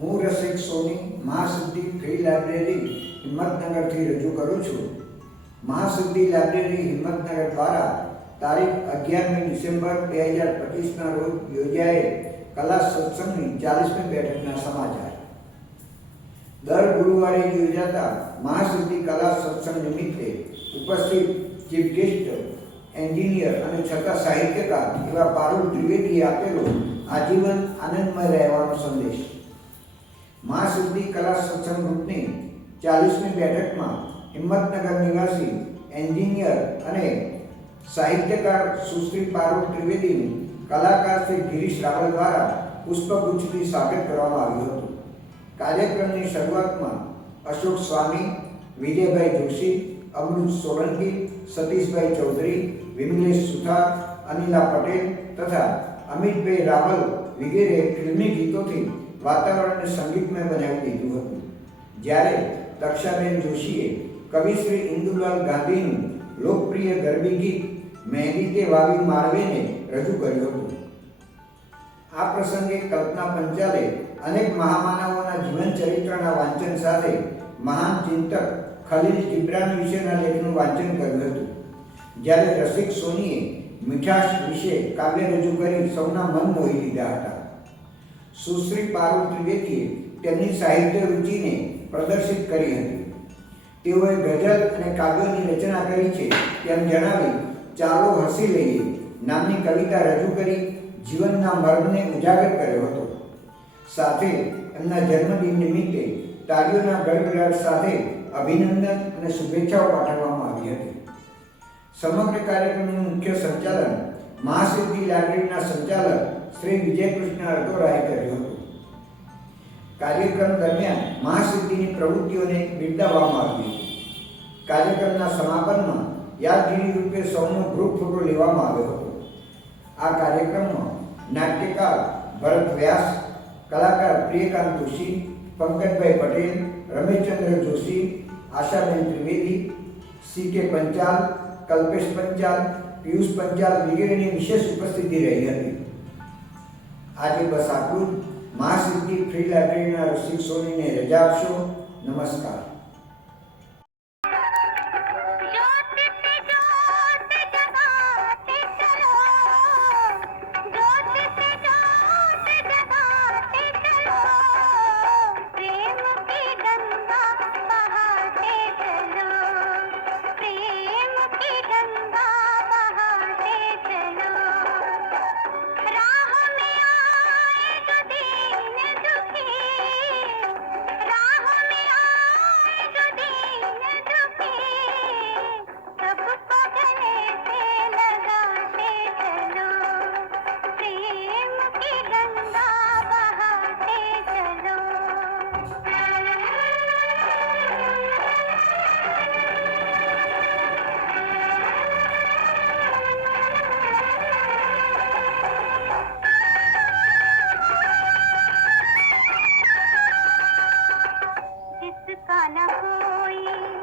હું રસિક સોની મહાસિદ્ધિ free library હિંમતનગરથી રજૂ કરું છું. મહાસિદ્ધિ લાઇબ્રેરી હિંમતનગર દ્વારા તારીખ 11મી ડિસેમ્બર 2025ના રોજ યોજાયેલ કલા સત્સંગની 40મી બેઠકના સમાચાર. દર ગુરુવારે યોજાતા મહાસિદ્ધિ કલા સત્સંગ નિમિત્તે ઉપસ્થિત ચીફ ગેસ્ટ એન્જિનિયર અને છતાં સાહિત્યકાર એવા પારુલ ત્રિવેદીએ આપેલો આજીવન આનંદમય રહેવાનો સંદેશ. મહાસિદ્ધિ કલા સત્સંગ ગ્રુપની 40મી બેઠકમાં હિંમતનગર નિવાસી એન્જિનિયર અને સાહિત્યકાર સુશ્રી પારુલ ત્રિવેદીનું કલાકાર શ્રી ગિરીશ રાવલ દ્વારા પુષ્પગુચ્છથી સ્વાગત કરવામાં આવ્યું હતું. કાર્યક્રમની શરૂઆતમાં અશોક સ્વામી, વિજયભાઈ જોશી, અમૃત સોલંકી, સતીશભાઈ ચૌધરી, વિમલેશ સુથાર, અનિલા પટેલ તથા અમિતભાઈ રાવલ વગેરે ફિલ્મી ગીતોથી વાતાવરણને સંગીતમય બનાવી દીધું હતું. જ્યારે દક્ષાબેન જોશીએ કવિશ્રી ઇન્દુલાલ ગાંધીનું લોકપ્રિય ગરબી ગીત મહેંદી તે વાવી માળવેને રજૂ કર્યું હતું. આ પ્રસંગે કલ્પના પંચાલે અનેક મહામાનવોના જીવન ચરિત્રના વાંચન સાથે મહાન ચિંતક ખલીલ જિબ્રાન વિશેના લેખનું વાંચન કર્યું હતું. જ્યારે રસિક સોનીએ મીઠાશ વિશે કાવ્ય રજૂ કરી સૌના મન મોહી લીધા હતા. સુશ્રી પારુલ ત્રિવેદીએ તેમની સાહિત્ય રુચિને પ્રદર્શિત કરી હતી. તેઓએ ગઝલ અને કાવ્યોની રચના કરી છે તેમ જણાવી ચાલો હસી લઈએ નામની કવિતા રજૂ કરી જીવનના મર્મને ઉજાગર કર્યો હતો. સાથે એમના જન્મદિન નિમિત્તે તાળીઓના ગડગડાટ સાથે અભિનંદન અને શુભેચ્છાઓ પાઠવવામાં આવી હતી. સમગ્ર કાર્યક્રમનું મુખ્ય સંચાલન મહાસિદ્ધિ લાઇબ્રેરીના સંચાલક શ્રી વિજયકૃષ્ણ અર્ધોરાએ કર્યું હતું. કાર્યક્રમ દરમિયાન મહાસિદ્ધિની પ્રવૃત્તિઓને બિરદાવવામાં આવી હતી. કાર્યક્રમના સમાપનમાં યાદગીરી રૂપે સૌનો ગ્રુપ ફોટો લેવામાં આવ્યો હતો. આ કાર્યક્રમમાં નાટ્યકાર ભરત વ્યાસ, કલાકાર પ્રિયકાંત જોશી, પંકજભાઈ પટેલ, રમેશચંદ્ર જોશી, આશાબેન ત્રિવેદી, સી.કે. પંચાલ, કલ્પેશ પંચાલ, પિયુષ પંચાલ વગેરેની વિશેષ ઉપસ્થિતિ રહી હતી. આજે બસ આટલું જ. મહાસિદ્ધિ ફ્રી લાઇબ્રેરીના રસિક સોનીને રજા આપશો. નમસ્કાર. न कोई